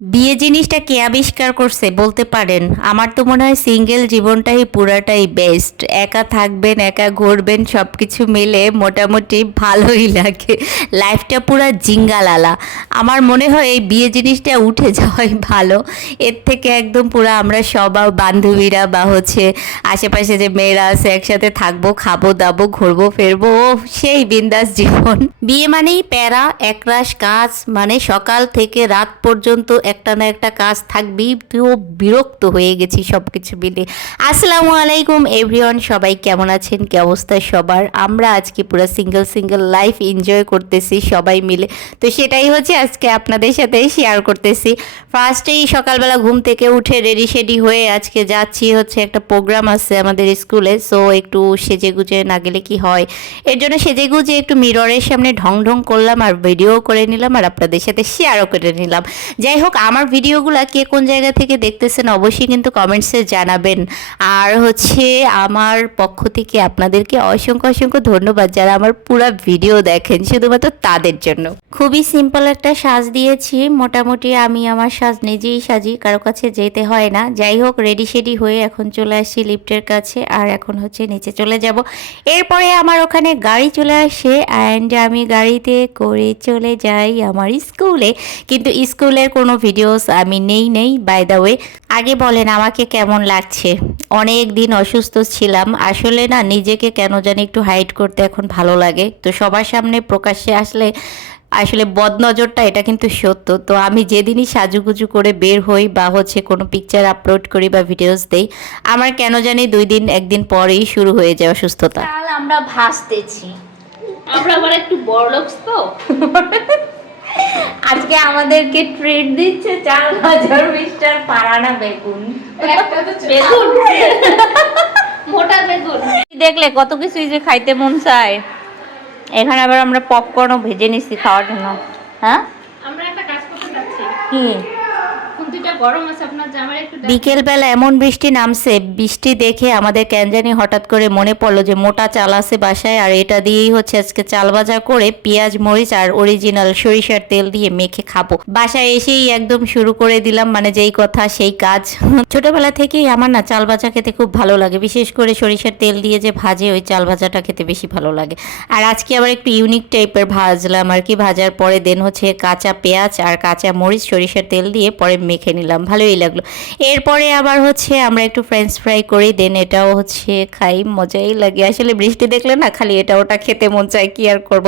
বিয়ে জিনিসটা কে আবিষ্কার করছে বলতে পারেন? আমার তো মনে হয় সিঙ্গেল জীবনটাই পুরাটাই বেস্ট। একা থাকবেন, একা ঘুরবেন, সব কিছু মিলে মোটামুটি ভালোই লাগে। লাইফটা পুরা জিঙ্গালালা। আমার মনে হয় এই বিয়ে জিনিসটা উঠে যাওয়াই ভালো। এর থেকে একদম পুরা আমরা সবাই বান্ধবীরা বা হচ্ছে আশেপাশে যে মেয়েরা আছে একসাথে থাকবো, খাবো দাবো, ঘুরবো ফিরবো, ও সেই বিন্দাস জীবন। বিয়ে মানেই প্যারা, একরাশ কাজ, মানে সকাল থেকে রাত পর্যন্ত একটা না একটা কাজ থাকবেই। তুইও বিরক্ত হয়ে গেছি সব কিছু মিলে। আসসালামু আলাইকুম এভরিওয়ান, সবাই কেমন আছেন? কি অবস্থা সবার? আমরা আজকে পুরো সিঙ্গেল লাইফ এনজয় করতেছি সবাই মিলে। তো সেটাই হচ্ছে আজকে আপনাদের সাথে শেয়ার করতেছি। ফার্স্টেই সকালবেলা ঘুম থেকে উঠে রেডি শেডি হয়ে আজকে যাচ্ছি হচ্ছে একটা প্রোগ্রাম আছে আমাদের স্কুলে। সো একটু সেজে গুজে না গেলে কি হয়, এর জন্য সেজে গুজে একটু মিররের সামনে ঢং ঢং করলাম আর ভিডিও করে নিলাম আর আপনাদের সাথে শেয়ারও করে নিলাম। যাই হোক, আমার ভিডিওগুলো কে কোন জায়গা থেকে দেখতেছেন অবশ্যই কিন্তু কমেন্টসে জানাবেন। আর হচ্ছে আমার পক্ষ থেকে আপনাদেরকে অসংখ্য ধন্যবাদ যারা আমার পুরো ভিডিও দেখেন, শুধুমাত্র তাদের জন্য। খুবই সিম্পল একটা সাজ দিয়েছি, মোটামুটি আমি আমার সাজ নিজেই সাজি, কারো কাছে যেতে হয় না। যাই হোক, রেডি শেডি হয়ে এখন চলে আসছি লিফটের কাছে আর এখন হচ্ছে নিচে চলে যাব। এরপরে আমার ওখানে গাড়ি চলে আসে অ্যান্ড আমি গাড়িতে করে চলে যাই আমার স্কুলে। কিন্তু স্কুলের কোনো ভিডিওস আমি নেই বাই দ্য ওয়ে। আগে বলেন আমাকে কেমন লাগছে? অনেক দিন অসুস্থ ছিলাম, আসলে না নিজেকে কেন জানি একটু হাইড করতে এখন ভালো লাগে। তো সবার সামনে প্রকাশ্যে আসলে আসলে বদনজরটা এটা কিন্তু সত্য। তো আমি যেদিনই সাজুগুজু করে বের হই বা হচ্ছে কোনো পিকচার আপলোড করি বা ভিডিওস দেই, আমার কেন জানি একদিন পরেই শুরু হয়ে যায় অসুস্থতা। কাল আমরা ভাসতেছি, আমরা আবার একটু বড়লোকস তো। আজকে আমাদেরকে ট্রিট দিচ্ছে 4000 মিস্টার পারানা বেগুন। বেগুন, মোটা বেগুন দেখলে কত কিছুই যে খাইতে মন চায়। এখানে আবার আমরা পপকর্নও ভেজে নিচ্ছি খাওয়ার জন্য। হ্যাঁ, আমরা একটা কাজ করতে যাচ্ছি। কি? খুন্তিটা গরম আছে, আপনার জামার একটু বিকেলবেলা এমন বৃষ্টি নামছে, বৃষ্টি দেখে আমাদের ক্যানজানি হঠাৎ করে মনে পড়লো যে মোটা চাল আছে বাসায়, আর এটা দিয়েই হচ্ছে আজকে চাল ভাজা করে পেঁয়াজ মরিচ আর অরিজিনাল সরিষার তেল দিয়ে মেখে খাবো। বাসায় এসেই একদম শুরু করে দিলাম, মানে যেই কথা সেই কাজ। ছোটবেলা থেকেই আমার না চাল ভাজা খেতে খুব ভালো লাগে, বিশেষ করে সরিষার তেল দিয়ে যে ভাজে ওই চাল ভাজাটা খেতে বেশি ভালো লাগে। আর আজকে আবার একটু ইউনিক টাইপের ভাজলাম আর কি। ভাজার পরে দেন হচ্ছে কাঁচা পেঁয়াজ আর কাঁচা মরিচ সরিষার তেল দিয়ে পরে মেখে নিলাম, ভালোই লাগলো। এরপরে আবার হচ্ছে আমরা একটু ফ্রেঞ্চ ফ্রাই করি, দেন এটাও হচ্ছে খাই, মজাই লাগে। আসলে বৃষ্টি দেখলে না খালি এটা ওটা খেতে মন চায়, কি আর করব।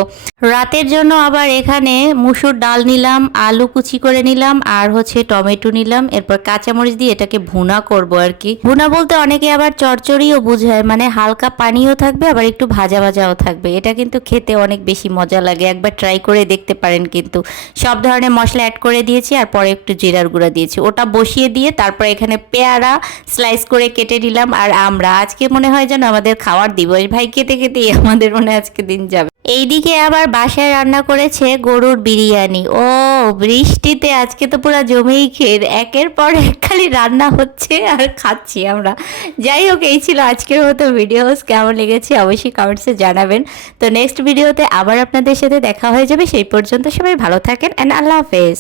রাতের জন্য আবার এখানে মুসুর ডাল নিলাম, আলু কুচি করে নিলাম আর হচ্ছে টমেটো নিলাম। এরপর কাঁচামরিচ দিয়ে এটাকে ভুনা করব আর কি। ভুনা বলতে অনেকে আবার চচ্চড়িও বুঝায়, মানে হালকা পানিও থাকবে আবার একটু ভাজা ভাজাও থাকবে। এটা কিন্তু খেতে অনেক বেশি মজা লাগে, একবার ট্রাই করে দেখতে পারেন। কিন্তু সব ধরনের মশলা অ্যাড করে দিয়েছি আর পরে একটু জিরার গুঁড়া দিয়েছি, ওটা বসিয়ে দিয়ে তারপর এখানে পেয়ারা স্লাইস করে কেটে নিলাম। আর আমরা আজকে মনে হয় যেন আমাদের খাওয়ার দিবস, ভাই খেতে খেতেই আমাদের মনে হয় আজকে দিন যাবে। এইদিকে আবার বাসায় রান্না করেছে গরুর বিরিয়ানি। ও বৃষ্টিতে আজকে তো পুরো জমেই খেয়ে একের পর এক খালি রান্না হচ্ছে আর খাচ্ছি আমরা। যাই হোক, এই ছিল আজকের মতো ভিডিওস। কেমন লেগেছে অবশ্যই কমেন্টসে জানাবেন। তো নেক্সট ভিডিওতে আবার আপনাদের সাথে দেখা হয়ে যাবে, সেই পর্যন্ত সবাই ভালো থাকেন অ্যান্ড আল্লাহ হাফেজ।